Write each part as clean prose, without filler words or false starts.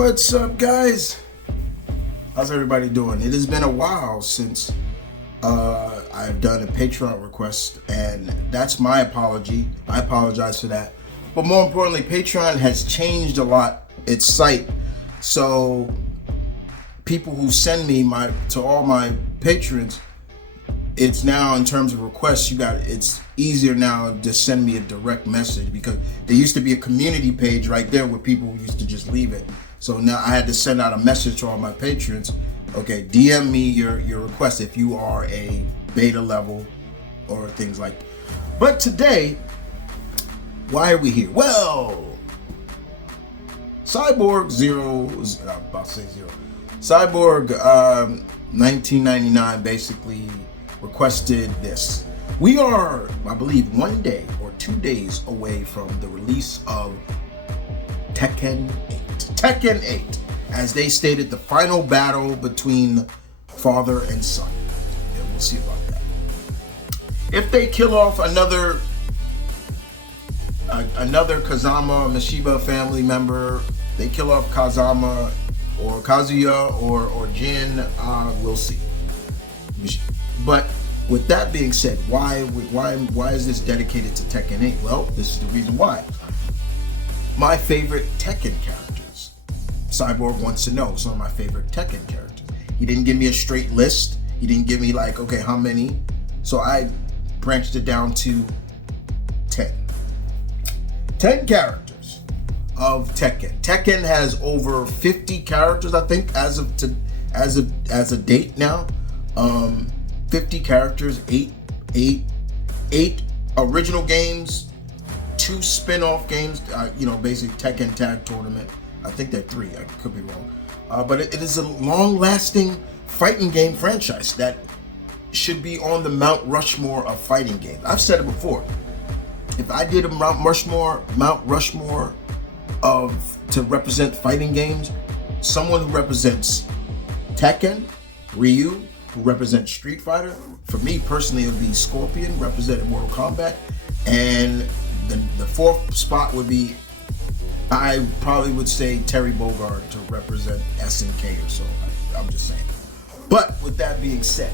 What's up, guys? How's everybody doing? It has been a while since I've done a Patreon request, and that's my apology. I apologize for that. But more importantly, Patreon has changed a lot its site. So people who send me to all my patrons, it's now, in terms of requests, it's easier now to send me a direct message, because there used to be a community page right there where people used to just leave it. So now I had to send out a message to all my patrons. Okay, DM me your request if you are a beta level or things like that. But today, why are we here? Well, Cyborg Cyborg 1999 basically requested this. We are, I believe, 1 day or 2 days away from the release of Tekken 8. Tekken 8, as they stated, the final battle between father and son. And we'll see about that. If they kill off another Kazama Mishiba family member, they kill off Kazama or Kazuya or Jin, we'll see. But with that being said, why is this dedicated to Tekken 8? Well, this is the reason why. My favorite Tekken characters. Cyborg wants to know some of my favorite Tekken characters. He didn't give me a straight list. He didn't give me like, okay, how many? So I branched it down to 10. 10 characters of Tekken. Tekken has over 50 characters, I think, as a date now. 50 characters, eight original games, 2 spin-off games, basically Tekken Tag Tournament. I think they're 3, I could be wrong. But it is a long-lasting fighting game franchise that should be on the Mount Rushmore of fighting games. I've said it before. If I did a Mount Rushmore to represent fighting games, someone who represents Tekken, Ryu, who represents Street Fighter. For me personally, it would be Scorpion, representing Mortal Kombat, and the 4th spot would be, I probably would say, Terry Bogard to represent SNK or so. I'm just saying. But with that being said,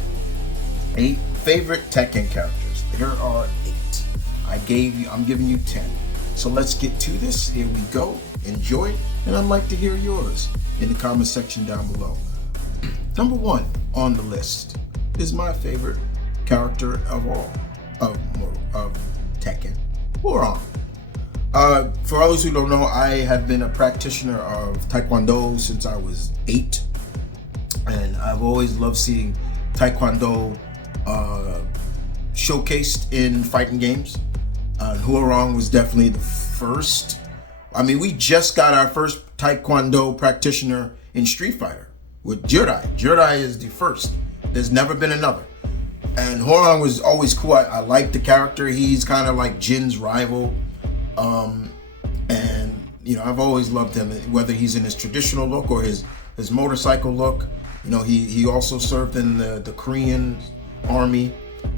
8 favorite Tekken characters. There are 8. I'm giving you 10. So let's get to this. Here we go. Enjoy, and I'd like to hear yours in the comment section down below. Number 1 on the list is my favorite character of all of Tekken, Hwoarang. For others who don't know, I have been a practitioner of Taekwondo since I was 8, and I've always loved seeing Taekwondo showcased in fighting games. Hwoarang was definitely the first. I mean, we just got our first Taekwondo practitioner in Street Fighter with Zzou. Zzou is the first. There's never been another. And Hwoarang was always cool. I like the character. He's kind of like Jin's rival. And I've always loved him, whether he's in his traditional look or his motorcycle look. He also served in the Korean army,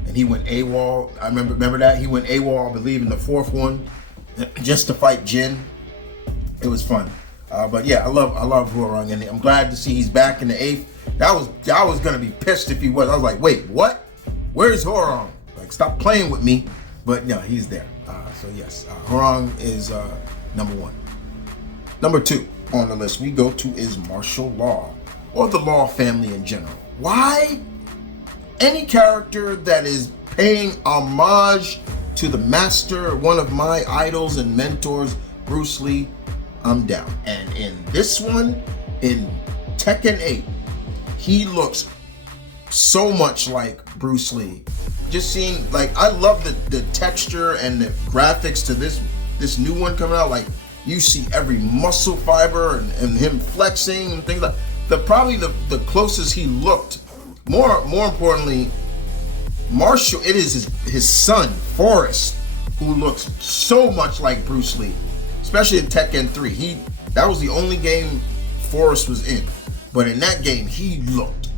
and he went AWOL. I remember that he went AWOL, I believe, in the 4th one, just to fight Jin. It was fun. But yeah, I love Hwoarang, and I'm glad to see he's back in the 8th. I was gonna be pissed if he was. I was like, wait, what? Where's Hwoarang? Like, stop playing with me. But no, he's there. So yes, Hwoarang is number 1. Number 2 on the list we go to is martial law, or the Law family in general. Why? Any character that is paying homage to the master, one of my idols and mentors, Bruce Lee, I'm down. And in this one, in Tekken 8, he looks so much like Bruce Lee. Just seeing, like, I love the texture and the graphics to this new one coming out. Like, you see every muscle fiber and him flexing and things like that. Probably the closest he looked, more importantly, Marshall, it is his son, Forrest, who looks so much like Bruce Lee. Especially in Tekken 3. That was the only game Forrest was in. But in that game, he looked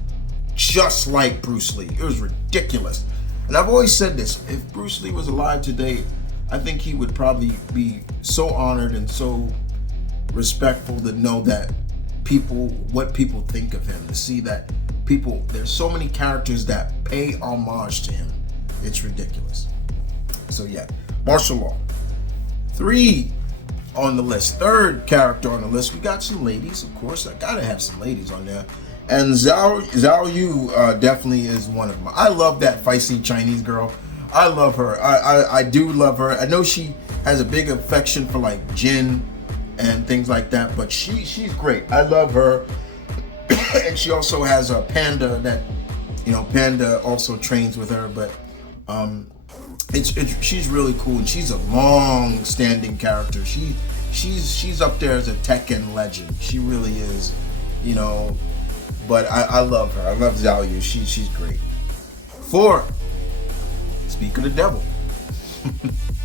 just like Bruce Lee. It was ridiculous. And I've always said this, if Bruce Lee was alive today, I think he would probably be so honored and so respectful to know that what people think of him, to see that there's so many characters that pay homage to him. It's ridiculous. So yeah, martial law. 3 on the list. Third character on the list, we got some ladies, of course. I gotta have some ladies on there. And Zzou definitely is one of them. I love that feisty Chinese girl. I love her. I do love her. I know she has a big affection for like Jin and things like that, but she's great. I love her. And she also has a Panda that, Panda also trains with her, but she's really cool, and she's a long-standing character. She's up there as a Tekken legend. She really is, But I love her. I love Zzou. She's great. 4. Speak of the devil,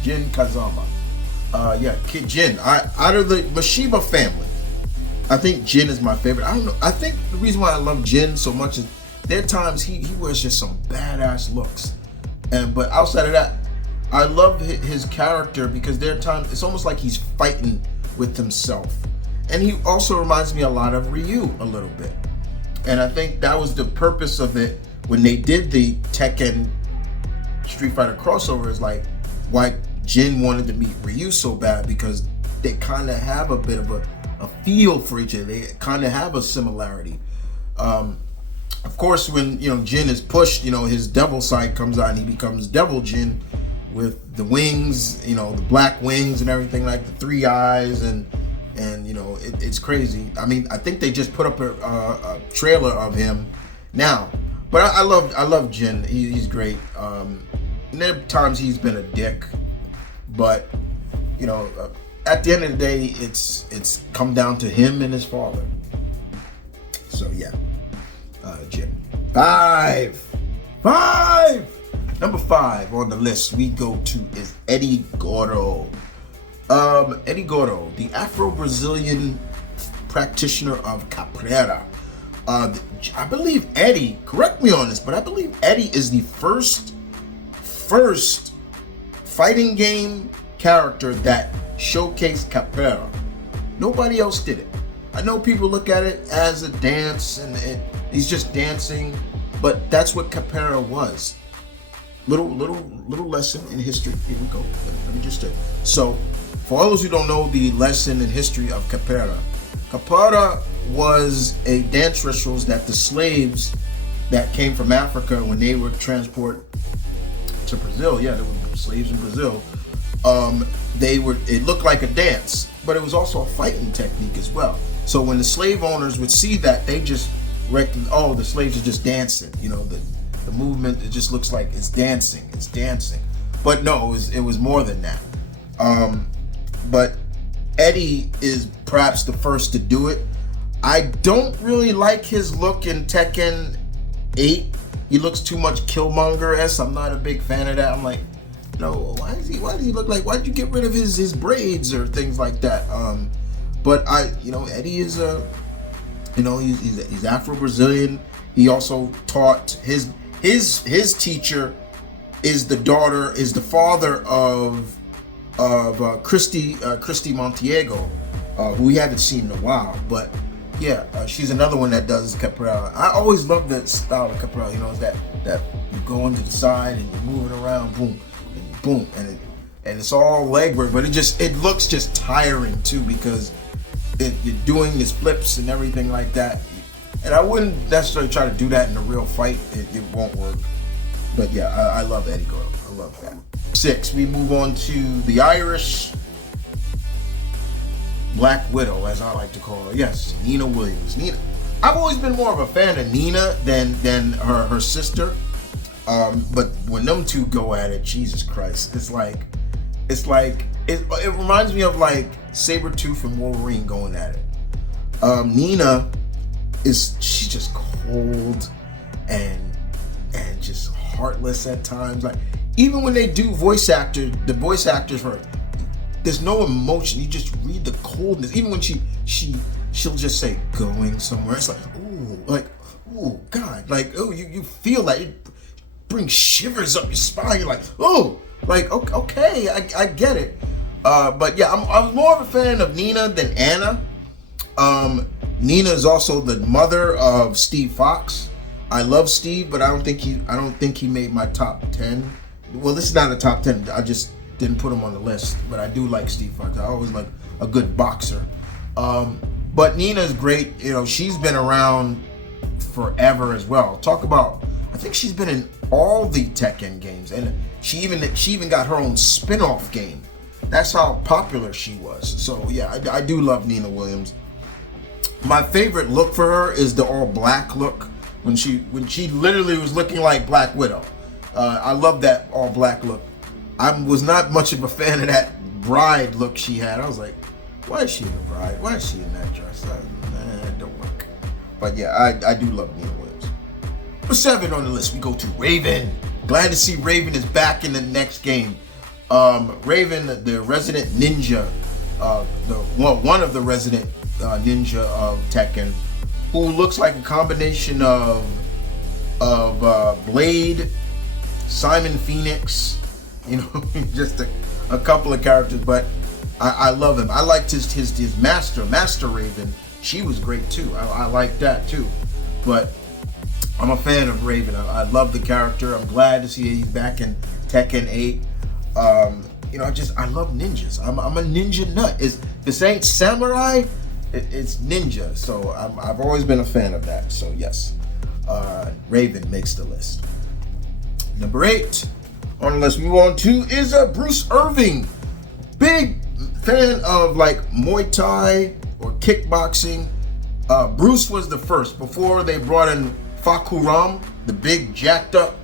Jin Kazama. Jin. Out of the Mashiba family, I think Jin is my favorite. I don't know. I think the reason why I love Jin so much is there are times he wears just some badass looks, but outside of that, I love his character because there are times it's almost like he's fighting with himself, and he also reminds me a lot of Ryu a little bit, and I think that was the purpose of it when they did the Tekken Street Fighter crossover. Is like why Jin wanted to meet Ryu so bad, because they kind of have a bit of a feel for each other. They kind of have a similarity. Of course, when Jin is pushed, his devil side comes out and he becomes Devil Jin with the wings, the black wings and everything, like the 3 eyes, and it's crazy. I mean, I think they just put up a trailer of him now, but I love Jin. He's great. And there are times he's been a dick, but at the end of the day, it's come down to him and his father. So yeah, Jin. 5. Number 5 on the list we go to is Eddie Gordo. Eddie Gordo, the Afro-Brazilian practitioner of capoeira. I believe Eddie, correct me on this, but I believe Eddie is the first fighting game character that showcased capoeira. Nobody else did it. I know people look at it as a dance and he's just dancing, but that's what capoeira was. Little lesson in history. Here we go. Let me just so for all those who don't know the lesson in history of capoeira, capoeira was a dance rituals that the slaves that came from Africa when they were transported to Brazil, there were slaves in Brazil, it looked like a dance, but it was also a fighting technique as well. So when the slave owners would see that, they just reckoned, the slaves are just dancing. The movement, it just looks like it's dancing. But no, it was more than that. But Eddie is perhaps the first to do it. I don't really like his look in Tekken 8. He looks too much Killmonger-esque. I'm not a big fan of that. I'm like, no, why does he look like, why'd you get rid of his braids or things like that? But Eddie is he's Afro-Brazilian. He also taught his teacher is the father of Christy Montiego, who we haven't seen in a while, but she's another one that does capoeira. I always love that style of capoeira. It's that you go into the side and you're moving around, boom, and boom, and it's all leg work, but it looks just tiring too, because you're doing these flips and everything like that. And I wouldn't necessarily try to do that in a real fight. It won't work. But yeah, I love Eddie Gordo. I love that. 6, we move on to the Irish Black Widow, as I like to call her. Yes, Nina Williams. Nina. I've always been more of a fan of Nina than her sister. But when them two go at it, Jesus Christ, it reminds me of like Sabretooth and Wolverine going at it. Nina she's just cold and just heartless at times. Like even when they do the voice actors for there's no emotion. You just read the coldness. Even when she'll just say going somewhere. It's like oh God, like you feel like it brings shivers up your spine. You're like okay, I get it. But yeah, I was more of a fan of Nina than Anna. Nina is also the mother of Steve Fox. I love Steve, but I don't think he made my top 10. Well, this is not a top 10. I just didn't put him on the list, but I do like Steve Fox. I always like a good boxer. But Nina's great. You know, she's been around forever as well. Talk about, I think she's been in all the Tekken games, and she even got her own spin-off game. That's how popular she was. So yeah, I do love Nina Williams. My favorite look for her is the all black look when she literally was looking like Black Widow. I love that all black look. I was not much of a fan of that bride look she had. I was like, why is she in the bride? Why is she in that dress? It don't work. But yeah, I do love Nina Williams. Number 7 on the list, we go to Raven. Glad to see Raven is back in the next game. Raven, the resident ninja, one of the resident ninja of Tekken, who looks like a combination of Blade, Simon Phoenix, you know, just a couple of characters, but I love him. I liked his Master Raven. She was great too. I like that too. But I'm a fan of Raven. I love the character. I'm glad to see he's back in Tekken 8. You know, I love ninjas. I'm a ninja nut. This ain't samurai, it's ninja. So I've always been a fan of that. So yes, Raven makes the list. Number 8 on the list we move on to is Bruce Irving. Big fan of like Muay Thai or kickboxing. Bruce was the first before they brought in Fakuram, the big jacked up,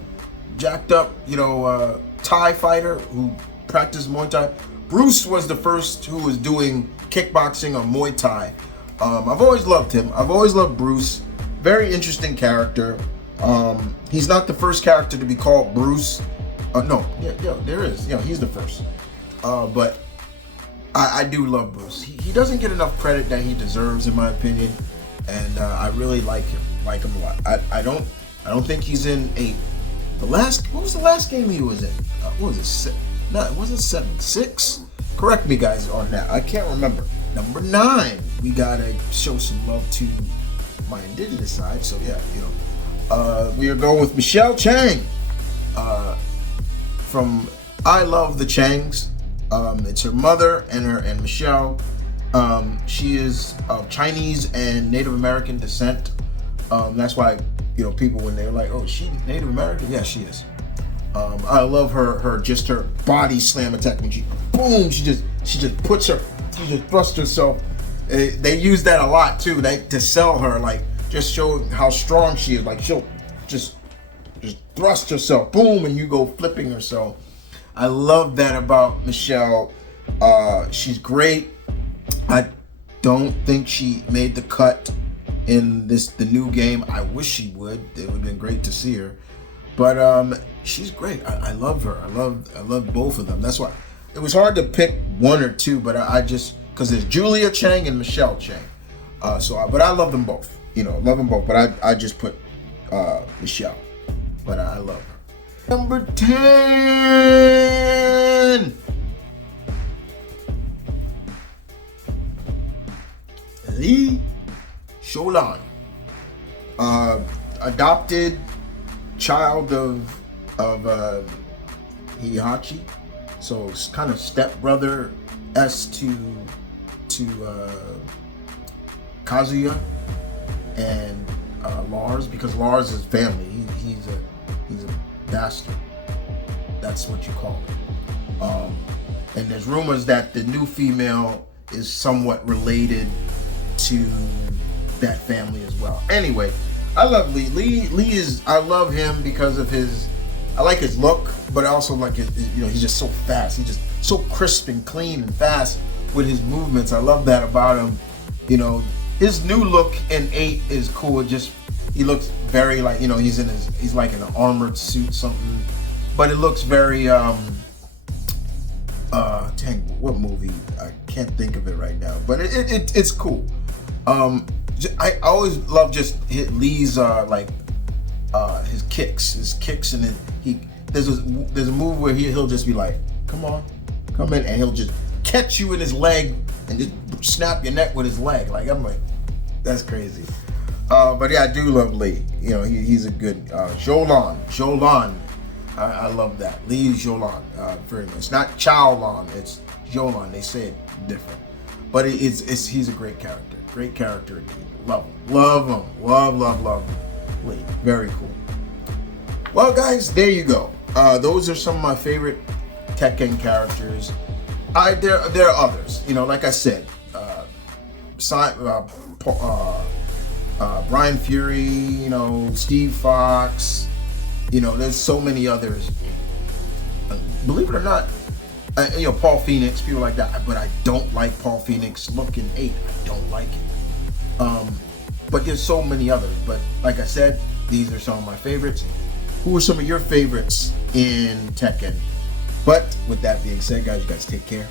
you know, Thai fighter who practiced Muay Thai. Bruce was the first who was doing kickboxing or Muay Thai. I've always loved him. I've always loved Bruce. Very interesting character. He's not the first character to be called Bruce. No, yeah, there is. You know, he's the first. But I do love Bruce. He doesn't get enough credit that he deserves, in my opinion, and I really like him. Like him a lot. I don't think he's in what was the last game he was in? What was it? No, it wasn't 7, 6. Correct me, guys, on that. I can't remember. Number 9. We gotta show some love to my indigenous side. So yeah, you know, we are going with Michelle Chang from I Love the Changs. It's her mother and Michelle. She is of Chinese and Native American descent. That's why, you know, people when they're like, "Oh, she Native American?" Yeah, she is. I love her just her body slam attack when she thrusts herself. They use that a lot too. To sell her, like just show how strong she is. Like she'll just thrust herself, boom, and you go flipping herself. I love that about Michelle. She's great. I don't think she made the cut in the new game. I wish she would. It would have been great to see her. But she's great. I love her. I love both of them. That's why it was hard to pick one or two, but I just because there's Julia Chang and Michelle Chang. But I love them both. You know, love them both. But I just put Michelle. But I love her. Number 10. Lee Sholan, adopted child of Heihachi, so it's kind of stepbrother to Kazuya and Lars, because Lars is family. He's a bastard. That's what you call it. And there's rumors that the new female is somewhat related to that family as well. Anyway, I love Lee. Lee is, I love him because of I like his look, but I also like his, you know, he's just so fast. He's just so crisp and clean and fast with his movements. I love that about him. You know, his new look in 8 is cool. He looks very like, you know, he's like in an armored suit, something, but it looks very, dang, what movie? I can't think of it right now, but it's cool. I always love just Lee's his kicks, and then there's a move where he'll just be like, come on, come in, and he'll just catch you in his leg and just snap your neck with his leg. Like, I'm like, That's crazy. But yeah, I do love Lee. You know, he's a good Jolan. I love that. Lee Jolan. Very much. It's not Chow Lan. It's Jolan. They say it different. But he's a great character. Great character indeed. Love him. Love him. Love Lee. Very cool. Well, guys, there you go. Those are some of my favorite Tekken characters. There are others. You know, like I said, Brian Fury. You know, Steve Fox. You know, there's so many others. Believe it or not, you know, Paul Phoenix, people like that. But I don't like Paul Phoenix looking 8. I don't like it. But there's so many others. But like I said, these are some of my favorites. Who are some of your favorites in Tekken? But with that being said, guys, you guys take care.